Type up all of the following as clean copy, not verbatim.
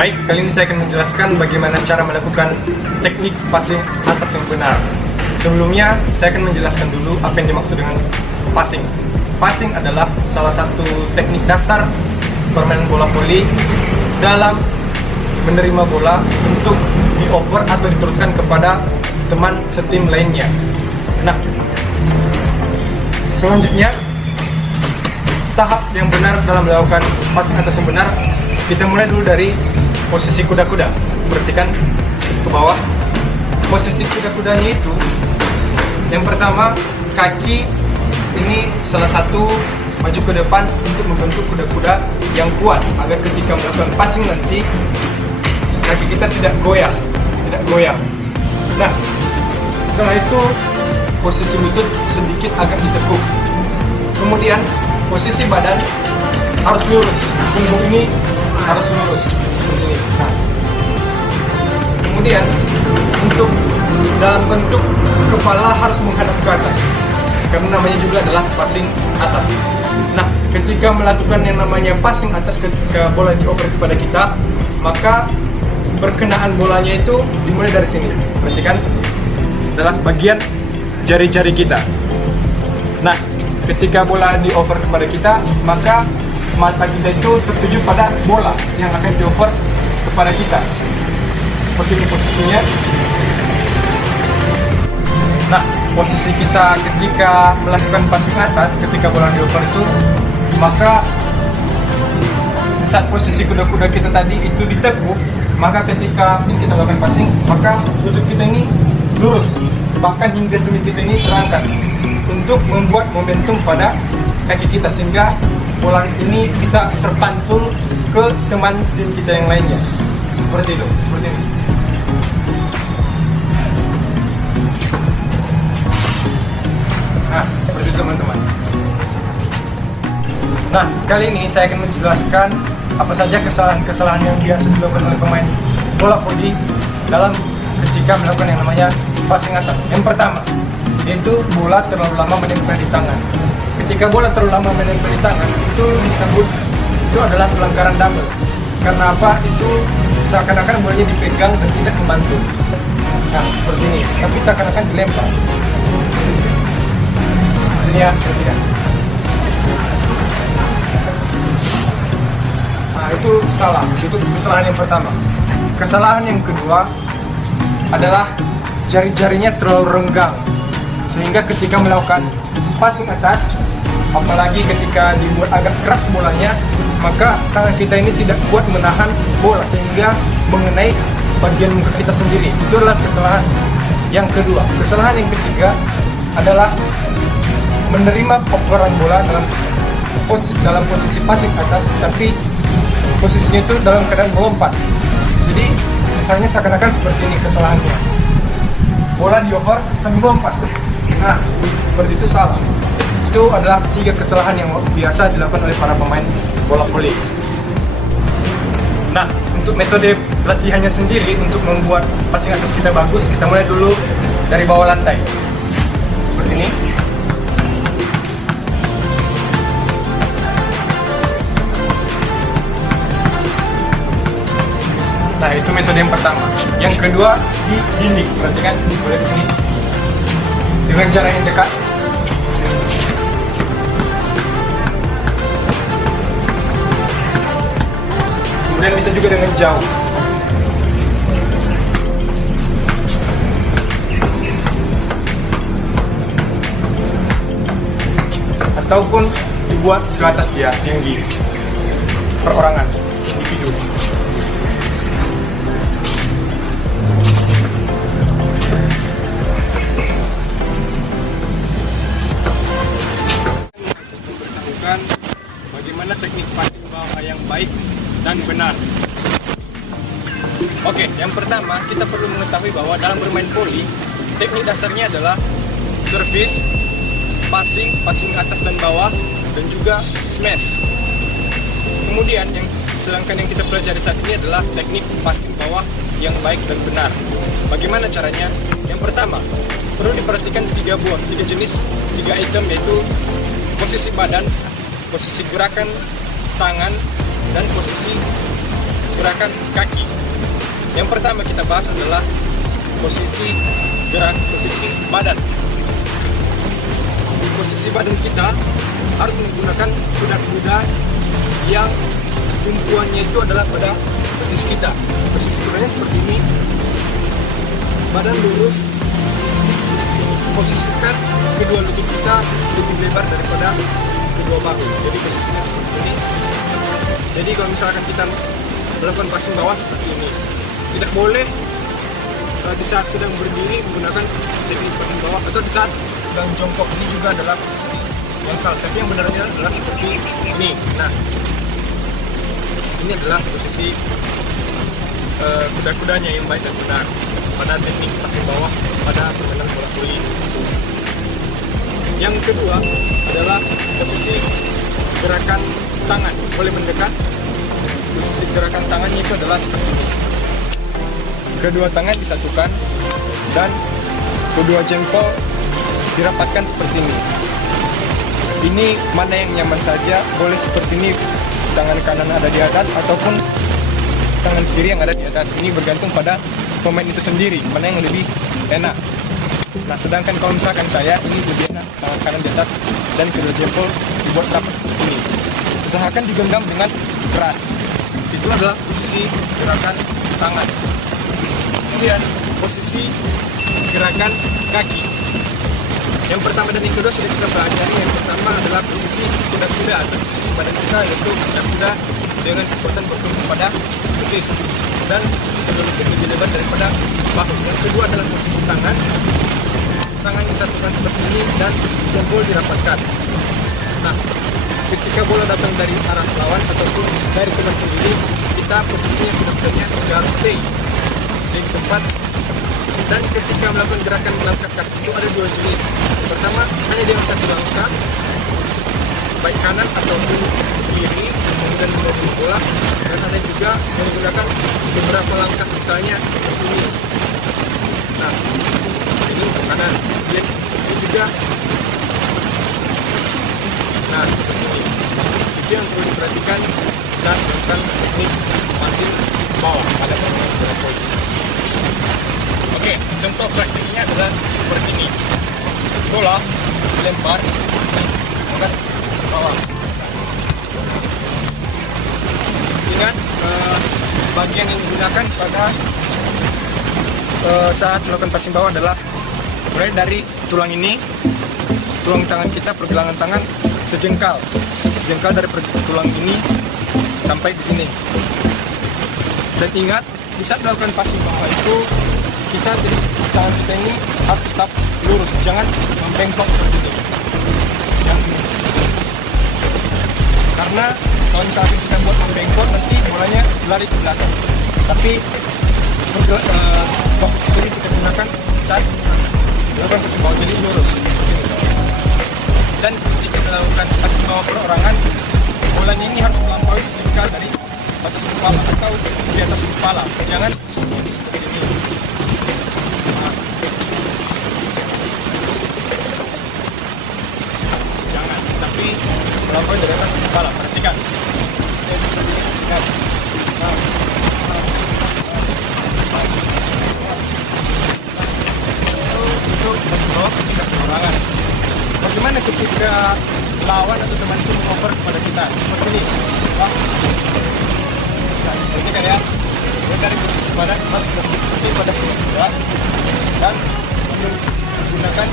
Baik, kali ini saya akan menjelaskan bagaimana cara melakukan teknik passing atas yang benar. Sebelumnya, saya akan menjelaskan dulu apa yang dimaksud dengan passing. Passing adalah salah satu teknik dasar permainan bola voli dalam menerima bola untuk dioper atau diteruskan kepada teman setim lainnya. Nah, selanjutnya tahap yang benar dalam melakukan passing atas yang benar, kita mulai dulu dari posisi kuda-kuda. Perhatikan ke bawah. Posisi kuda-kudanya itu, yang pertama, kaki ini salah satu maju ke depan untuk membentuk kuda-kuda yang kuat agar ketika melakukan passing nanti kaki kita tidak goyang. Nah, setelah itu posisi lutut sedikit agak ditekuk. Kemudian posisi badan harus lurus, punggung ini harus lurus seperti ini. Nah, kemudian untuk dalam bentuk kepala harus menghadap ke atas, karena namanya juga adalah passing atas. Nah, ketika melakukan yang namanya passing atas ketika bola dioper kepada kita, maka perkenaan bolanya itu dimulai dari sini. Perhatikan, adalah bagian jari-jari kita. Nah, ketika bola dioper kepada kita, maka mata kita itu tertuju pada bola yang akan dioper kepada kita. Seperti ini posisinya. Nah, posisi kita ketika melakukan passing atas, ketika bola dioper itu, maka saat posisi kuda-kuda kita tadi itu ditekuk, maka ketika kita melakukan passing, maka lutut kita ini lurus, bahkan hingga tumit kita ini terangkat untuk membuat momentum pada kaki kita sehingga bola ini bisa terpantul ke teman tim kita yang lainnya. Seperti itu, seperti ini. Nah, seperti itu teman-teman. Nah, kali ini saya akan menjelaskan apa saja kesalahan-kesalahan yang biasa dilakukan oleh pemain bola voli dalam ketika melakukan yang namanya passing atas. Yang pertama, yaitu bola terlalu lama menempel di tangan. Ketika bola terlalu lama menempel di tangan, itu disebut itu adalah pelanggaran double. Karena apa? Itu seakan-akan bolanya dipegang dan tidak membantu. Nah, seperti ini. Tapi seakan-akan dilempar. Ini ya, perhatikan. Nah, itu salah. Itu kesalahan yang pertama. Kesalahan yang kedua adalah jari-jarinya terlalu renggang, sehingga ketika melakukan passing atas, apalagi ketika dibuat agak keras bolanya, maka tangan kita ini tidak kuat menahan bola sehingga mengenai bagian muka kita sendiri. Itu adalah kesalahan yang kedua. Kesalahan yang ketiga adalah menerima operan bola dalam posisi passing atas, tapi posisinya itu dalam keadaan melompat. Jadi misalnya seakan-akan seperti ini kesalahannya. Bola dioper tapi melompat. Nah, seperti itu salah. Itu adalah 3 kesalahan yang biasa dilakukan oleh para pemain bola voli. Nah, untuk metode latihannya sendiri untuk membuat passing atas kita bagus, kita mulai dulu dari bawah lantai. Seperti ini. Nah, itu metode yang pertama. Yang kedua, di dinding. Perhatikan, boleh di sini. Dengan jarak yang dekat. Kemudian bisa juga dengan jauh. Ataupun dibuat ke atas dia, tinggi. Perorangan, individu. Bagaimana teknik passing bawah yang baik dan benar. Oke, yang pertama kita perlu mengetahui bahwa dalam bermain voli, teknik dasarnya adalah service, passing atas dan bawah, dan juga smash. Kemudian sedangkan yang kita pelajari saat ini adalah teknik passing bawah yang baik dan benar. Bagaimana caranya? Yang pertama, perlu diperhatikan 3 jenis, 3 item, yaitu posisi badan, posisi gerakan tangan, dan posisi gerakan kaki. Yang pertama kita bahas adalah posisi badan. Di posisi badan kita harus menggunakan kuda-kuda yang tumpuannya itu adalah pada betis kita. Posisi kudanya seperti ini, badan lurus, posisikan kedua lutut kita lebih lebar daripada kedua bahu. Jadi posisinya seperti ini. Jadi kalau misalkan kita melakukan passing bawah seperti ini, tidak boleh di saat sedang berdiri menggunakan teknik passing bawah, atau di saat sedang jongkok. Ini juga adalah posisi yang salah, tapi yang benarnya adalah seperti ini. Nah, ini adalah posisi kuda-kudanya yang baik dan benar pada teknik passing bawah pada permainan bola voli. Yang kedua adalah posisi gerakan tangan. Boleh mendekat. Posisi gerakan tangannya itu adalah seperti ini. Kedua tangan disatukan dan kedua jempol dirapatkan seperti ini. Ini mana yang nyaman saja, boleh seperti ini, tangan kanan ada di atas ataupun tangan kiri yang ada di atas. Ini bergantung pada pemain itu sendiri, mana yang lebih enak. Nah, sedangkan kalau misalkan saya, ini lebih enak tangan kanan di atas dan kedua jempol dibuat rapat seperti ini. Usahakan digenggam dengan keras. Itu adalah posisi gerakan tangan. Kemudian posisi gerakan kaki. Yang pertama dan yang kedua sudah kita pelajari. Yang pertama adalah posisi kuda-kuda atau posisi badan kita, yaitu kuda-kuda dengan kekuatan bertumpu pada betis dan kedua lutut lebih lebar daripada bahu. Yang kedua adalah posisi tangan. Tangan disatukan seperti ini dan jempol dirapatkan. Nah, ketika bola datang dari arah lawan ataupun dari teman sendiri, kita posisinya kuda-kudanya sudah harus stay di tempat. Dan ketika melakukan gerakan melangkah kaki itu ada dua jenis. Pertama, hanya dengan satu langkah, baik kanan ataupun kiri, kemudian menuju bola. Dan ada juga menggunakan beberapa langkah, misalnya seperti ini. Nah, ini ke kanan, ini juga. Nah, seperti ini. Itu yang perlu diperhatikan saat melakukan teknik passing bawah pada permainan bola voli. Oke, contoh praktiknya adalah seperti ini. Bola dilempar ke bawah. Ingat, bagian yang digunakan pada saat melakukan passing bawah adalah mulai dari tulang ini, tulang tangan kita, pergelangan tangan sejengkal dari tulang ini sampai di sini. Dan ingat, di saat melakukan passing bawah itu kita, jadi tangan kita ini harus tetap lurus, jangan membengkok seperti ini. Karena kalau misalnya kita buat membengkok, nanti bolanya lari ke belakang. Tapi ini kita gunakan saat melakukan passing bawah, jadi lurus. Dan jika melakukan passing bawah perorangan, bolanya ini harus melampaui sejengkal dari batas kepala atau di atas kepala. Jangan seperti ini. Jangan, tapi melampaui dari atas kepala. Perhatikan. Itu passing bawah ketika perorangan. Bagaimana ketika lawan atau teman itu mengoper kepada kita seperti ini? Nah, perhatikan ya. Dari posisi badan harus posisi pada kuda dan menggunakan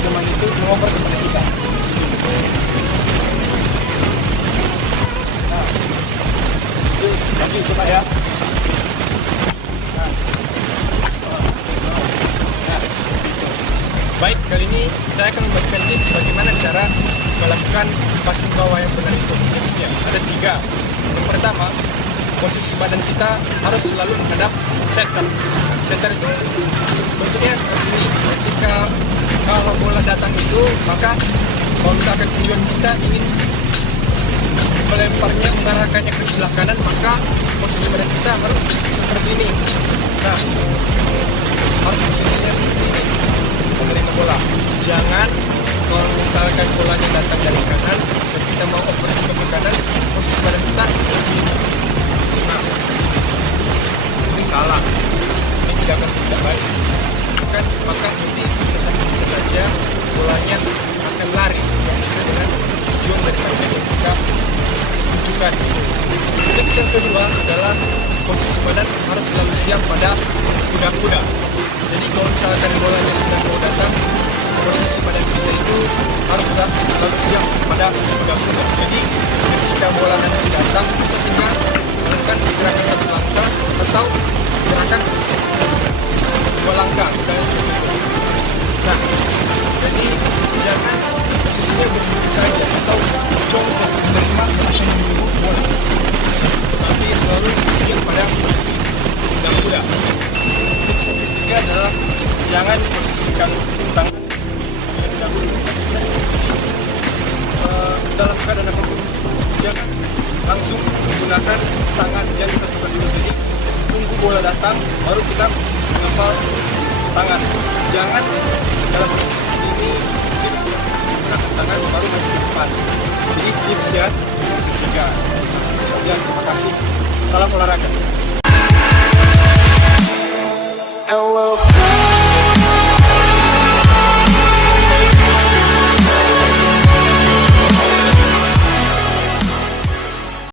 teman itu mengoper kepada kita. Nah, itu lagi coba ya. Baik, kali ini saya akan membagikan tips bagaimana cara melakukan passing bawah yang benar itu. Tipsnya ada 3. Yang pertama, posisi badan kita harus selalu menghadap center. Center itu bentuknya seperti ini. Ketika kalau bola datang itu, maka kalau misalkan tujuan kita ingin melemparnya, mengarahkannya ke sebelah kanan, maka posisi badan kita harus seperti ini. Nah, harus posisinya seperti ini. Menerima bola. Jangan kalau misalkan bolanya datang dari kanan, ketika kita mau operasi ke kanan, posisi badan kita seperti ini. Nah, ini salah. Ini tidak baik. Kan maka nanti bisa saja bolanya akan lari yang sesuai dengan tujuan dari yang kita tunjukkan. Tips yang kedua adalah posisi badan harus selalu siap pada kuda-kuda. Jadi kalau misalkan bolanya sudah mau datang, posisi badan kita itu harus sudah selalu siap pada kuda-kuda. Jadi ketika bola nanti datang, kita tinggal melakukan gerakan satu langkah atau gerakan dua langkah, misalnya seperti itu. Nah, jadi jangan posisinya berdiri saja atau jongkok menerima atau menunggu bola, tapi selalu siap pada posisi kuda-kuda. Tips yang ketiga adalah jangan posisikan tangan yang dahulu dalam keadaan apapun. Jangan langsung menggunakan tangan yang disatukan dulu. Jadi tunggu bola datang baru kita mengepal tangan. Jangan dalam posisi ini kita sudah menggunakan tangan baru maju ke depan. Jadi tips ya ketiga. Itu saja, terima kasih. Salam olahraga.